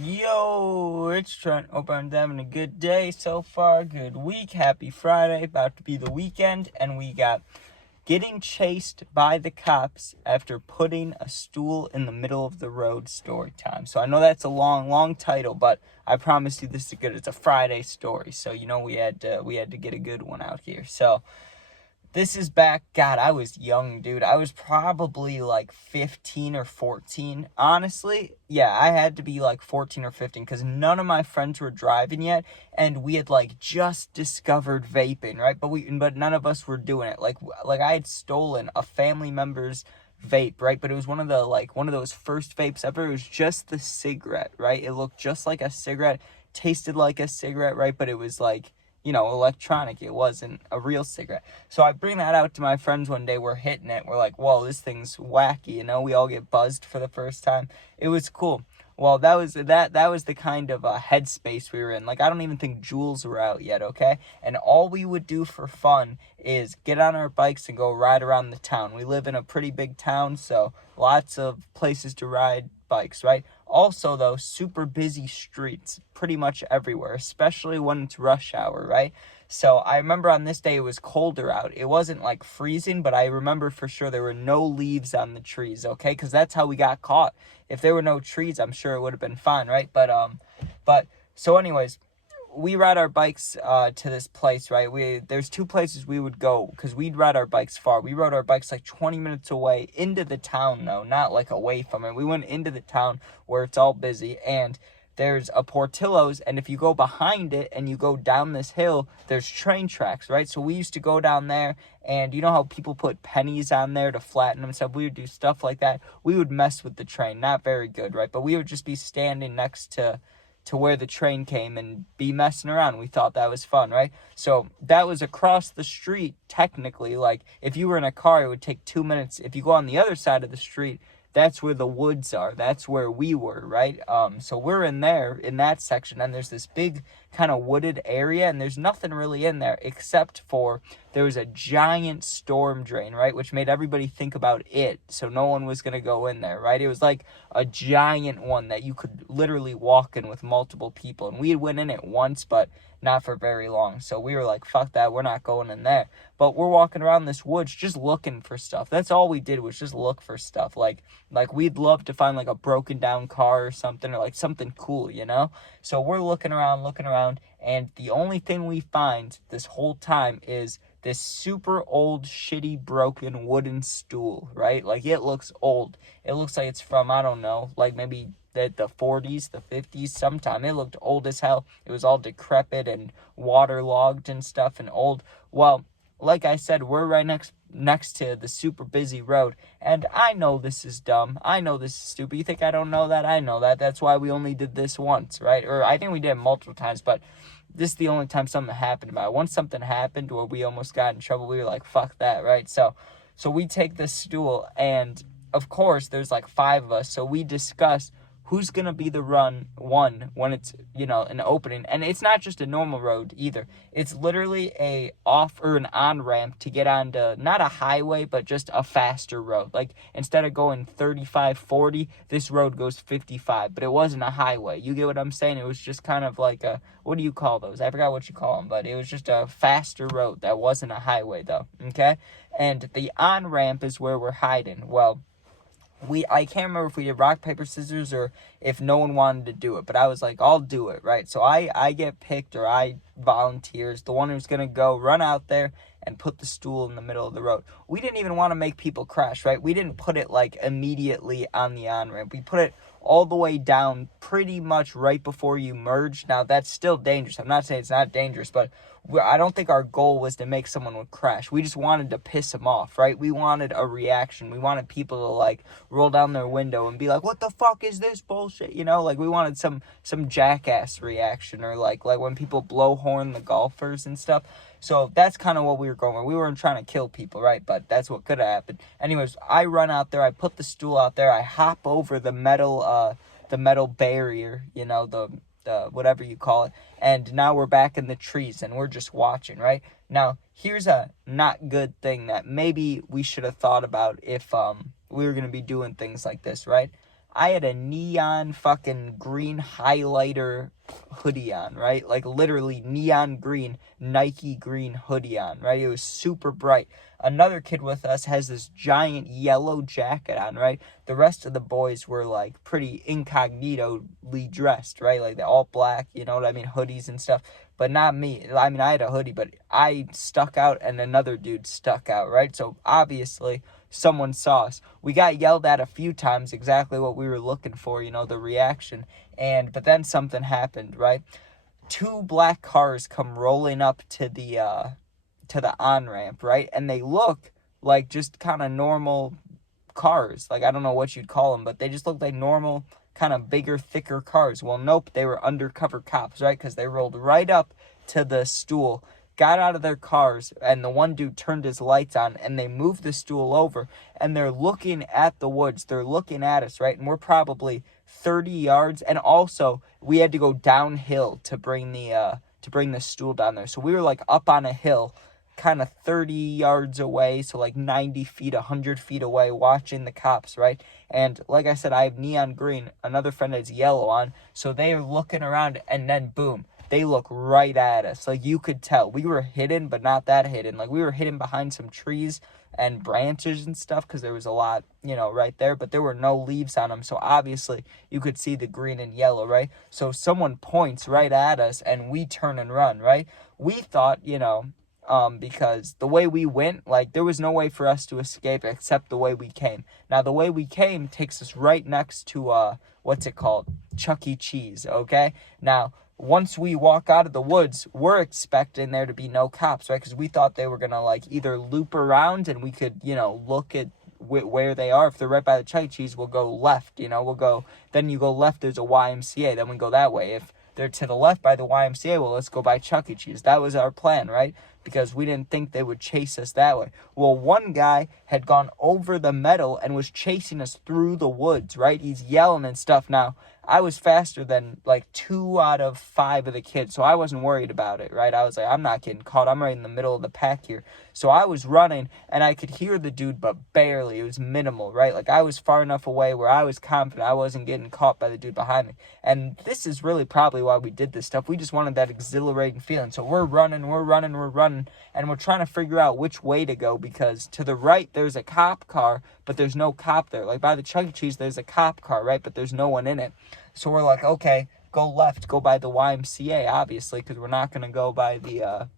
Yo, it's Trent. Hope I'm having a good day so far. Good week. Happy Friday. About to be the weekend. And we got getting chased by the cops after putting a stool in the middle of the road story time. So I know that's a long title, but I promise you this is good. It's a Friday story. So we had to get a good one out here. So this is back, God, I was young, dude. I was probably like 15 or 14. Honestly, yeah, I had to be like 14 or 15 because none of my friends were driving yet, and we had like just discovered vaping, right? But none of us were doing it. Like I had stolen a family member's vape, right? But it was one of those first vapes ever. It was just the cigarette, right? It looked just like a cigarette, tasted like a cigarette, right? But it was like, electronic. It wasn't a real cigarette. So I bring that out to my friends one day. We're hitting it. We're like, whoa, this thing's wacky. We all get buzzed for the first time. It was cool. Well, that was the kind of headspace we were in. Like, I don't even think Juuls were out yet, okay? And all we would do for fun is get on our bikes and go ride around the town. We live in a pretty big town, so lots of places to ride bikes, right? Also, though, super busy streets pretty much everywhere, especially when it's rush hour, right? So I remember on this day it was colder out. It wasn't like freezing, but I remember for sure there were no leaves on the trees, okay? Because that's how we got caught. If there were no trees, I'm sure it would have been fine, right? So anyways, we ride our bikes to this place, right? There's two places we would go because we'd ride our bikes far. We rode our bikes like 20 minutes away into the town, though, not like away from it. We went into the town where it's all busy, and there's a Portillo's, and if you go behind it and you go down this hill, there's train tracks, right? So we used to go down there, and you know how people put pennies on there to flatten them and stuff? We would do stuff like that. We would mess with the train. Not very good, right? But we would just be standing next to where the train came and be messing around. We thought that was fun, right? So that was across the street, technically. Like, if you were in a car, it would take 2 minutes. If you go on the other side of the street, that's where the woods are. That's where we were, right? So we're in there, in that section, and there's this big kind of wooded area, and there's nothing really in there except for there was a giant storm drain, right? Which made everybody think about it, so no one was going to go in there, right? It was like a giant one that you could literally walk in with multiple people, and we had went in it once, but not for very long. So we were like, fuck that, we're not going in there. But we're walking around this woods just looking for stuff. That's all we did, was just look for stuff. Like we'd love to find like a broken down car or something, or like something cool, So we're looking around, and the only thing we find this whole time is this super old, shitty, broken wooden stool, right? Like, it looks old. It looks like it's from, I don't know, like maybe the 40s, the 50s, sometime. It looked old as hell. It was all decrepit and waterlogged and stuff and old. Well, like I said, we're right next to the super busy road, and I know this is dumb. I know this is stupid. You think I don't know that? I know that. That's why we only did this once, right? Or I think we did it multiple times, but this is the only time something happened about it. Once something happened where we almost got in trouble, we were like, fuck that, right? So we take this stool, and of course there's like 5 of us, so we discuss who's going to be the one when it's, an opening. And it's not just a normal road either. It's literally a off or an on-ramp to get onto, not a highway, but just a faster road. Like, instead of going 35, 40, this road goes 55. But it wasn't a highway. You get what I'm saying? It was just kind of like a, what do you call those? I forgot what you call them, but it was just a faster road that wasn't a highway, though. Okay? And the on-ramp is where we're hiding. Well, I can't remember if we did rock, paper, scissors, or if no one wanted to do it, but I was like, I'll do it, right? So I get picked, or I volunteers, the one who's going to go run out there and put the stool in the middle of the road. We didn't even want to make people crash, right? We didn't put it like immediately on the on-ramp. We put it all the way down pretty much right before you merge. Now, that's still dangerous. I'm not saying it's not dangerous, but I don't think our goal was to make someone would crash. We just wanted to piss them off, right? We wanted a reaction. We wanted people to like roll down their window and be like, what the fuck is this bullshit? Like we wanted some jackass reaction, or like when people blow horn the golfers and stuff. So that's kind of what we were going with. We weren't trying to kill people, right? But that's what could have happened. Anyways, I run out there. I put the stool out there. I hop over the metal barrier, the whatever you call it. And now we're back in the trees, and we're just watching, right? Now, here's a not good thing that maybe we should have thought about if we were going to be doing things like this, right? I had a neon fucking green highlighter hoodie on, right? Like literally neon green, Nike green hoodie on, right? It was super bright. Another kid with us has this giant yellow jacket on, right? The rest of the boys were like pretty incognito-ly dressed, right? Like they're all black, you know what I mean? Hoodies and stuff. But not me. I mean, I had a hoodie, but I stuck out and another dude stuck out, right? So obviously someone saw us. We got yelled at a few times, exactly what we were looking for, you know, the reaction. But then something happened, right? Two black cars come rolling up to the on-ramp, right? And they look like just kind of normal cars. Like, I don't know what you'd call them, but they just look like normal, kind of bigger, thicker cars. Well, nope, they were undercover cops, right? Because they rolled right up to the Stool, got out of their cars, and the one dude turned his lights on, and they moved the Stool over, and they're looking at the woods. They're looking at us, right? And we're probably 30 yards, and also we had to go downhill to bring the Stool down there. So we were like up on a hill, kind of 30 yards away, so like 90 feet, 100 feet away, watching the cops, right? And like I said, I have neon green. Another friend has yellow on, so they are looking around, and then boom, they look right at us. Like, you could tell. We were hidden, but not that hidden. Like, we were hidden behind some trees and branches and stuff because there was a lot, you know, right there, but there were no leaves on them, so obviously you could see the green and yellow, right? So someone points right at us, and we turn and run, right? We thought, you know, because the way we went, like, there was no way for us to escape except the way we came. Now, the way we came takes us right next to, what's it called? Chuck E. Cheese, okay? Now, once we walk out of the woods, we're expecting there to be no cops, right? Because we thought they were going to, like, either loop around and we could, you know, look at where they are. If they're right by the Chuck E. Cheese, we'll go left, you know, then you go left, there's a YMCA, then we go that way. If they're to the left by the YMCA, well, let's go by Chuck E. Cheese. That was our plan, right? Because we didn't think they would chase us that way. Well, one guy had gone over the meadow and was chasing us through the woods, right? He's yelling and stuff. Now, I was faster than like 2 out of 5 of the kids, so I wasn't worried about it, right? I was like, I'm not getting caught. I'm right in the middle of the pack here. So I was running, and I could hear the dude, but barely. It was minimal, right? Like, I was far enough away where I was confident I wasn't getting caught by the dude behind me. And this is really probably why we did this stuff. We just wanted that exhilarating feeling. So we're running, and we're trying to figure out which way to go, because to the right, there's a cop car, but there's no cop there. Like, by the Chuck E. Cheese, there's a cop car, right? But there's no one in it. So we're like, okay, go left, go by the YMCA, obviously, because we're not going to go by the,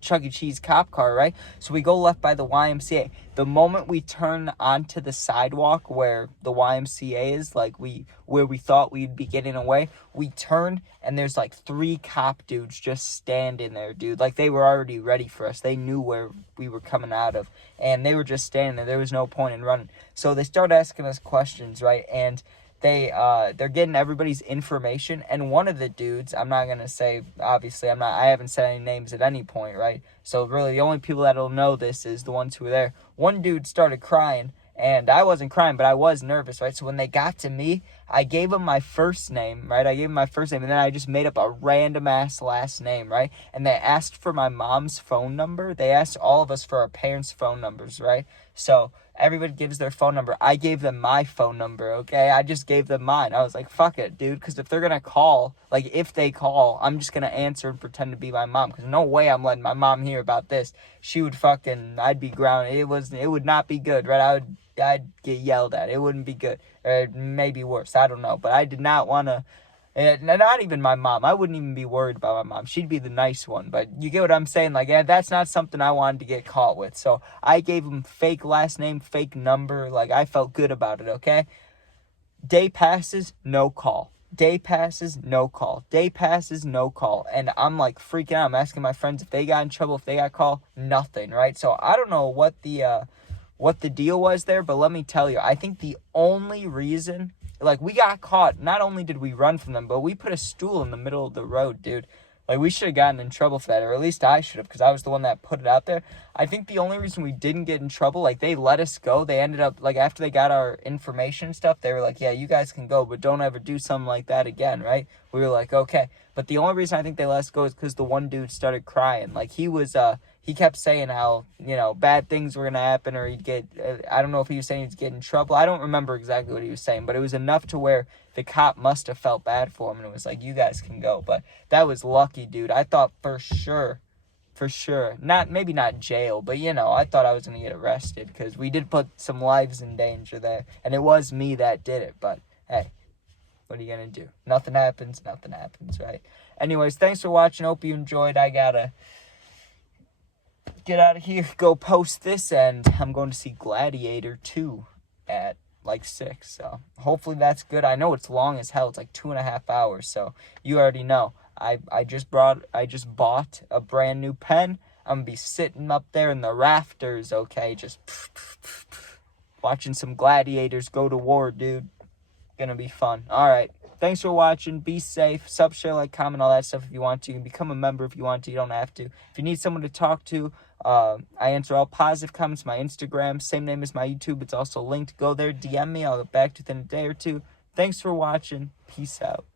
Chuck E. Cheese cop car, right? So we go left by the YMCA. The moment we turn onto the sidewalk where the YMCA is, like where we thought we'd be getting away, we turn, and there's like 3 cop dudes just standing there, dude. Like, they were already ready for us. They knew where we were coming out of, and they were just standing there. There was no point in running. So they start asking us questions, right? And they're getting everybody's information, and one of the dudes, I'm not gonna say, obviously, I haven't said any names at any point, right? So really, the only people that'll know this is the ones who were there. One dude started crying, and I wasn't crying, but I was nervous, right? So when they got to me, I gave him my first name, right? And then I just made up a random-ass last name, right? And they asked for my mom's phone number. They asked all of us for our parents' phone numbers, right? So everybody gives their phone number. I gave them my phone number, okay? I just gave them mine. I was like, fuck it, dude, because if they're going to call, like, if they call, I'm just going to answer and pretend to be my mom, because no way I'm letting my mom hear about this. She would I'd be grounded. It would not be good, right? I'd get yelled at. It wouldn't be good. Or maybe worse. I don't know. But I did not want to. Not even my mom. I wouldn't even be worried about my mom. She'd be the nice one. But you get what I'm saying? Like, yeah, that's not something I wanted to get caught with. So I gave him fake last name, fake number. Like, I felt good about it, okay? Day passes, no call. Day passes, no call. Day passes, no call. And I'm like freaking out. I'm asking my friends if they got in trouble, if they got called. Nothing, right? So I don't know what the deal was there, but let me tell you, I think the only reason, like, we got caught, not only did we run from them, but we put a stool in the middle of the road, dude. Like, we should have gotten in trouble for that, or at least I should have, because I was the one that put it out there. I think the only reason we didn't get in trouble, like, they let us go. They ended up, like, after they got our information and stuff, they were like, yeah, you guys can go, but don't ever do something like that again, right? We were like, okay. But the only reason I think they let us go is because the one dude started crying. Like, he he kept saying how, bad things were going to happen, or he'd get, I don't know if he was saying he'd get in trouble. I don't remember exactly what he was saying, but it was enough to where the cop must have felt bad for him, and it was like, you guys can go. But that was lucky, dude. I thought for sure, maybe not jail, but, I thought I was going to get arrested, because we did put some lives in danger there, and it was me that did it, but, hey, what are you going to do? Nothing happens, right? Anyways, thanks for watching. Hope you enjoyed. I gotta get out of here, go post this, and I'm going to see Gladiator 2 at like 6, so hopefully that's good. I know it's long as hell. It's like 2.5 hours, so you already know. I just bought a brand new pen. I'm gonna be sitting up there in the rafters, okay, just watching some gladiators go to war, dude. Gonna be fun. All right, thanks for watching. Be safe. Sub, share, like, comment, all that stuff if you want to. You can become a member if you want to. You don't have to. If you need someone to talk to, I answer all positive comments. My Instagram, same name as my YouTube. It's also linked. Go there, DM me. I'll get back to you within a day or two. Thanks for watching. Peace out.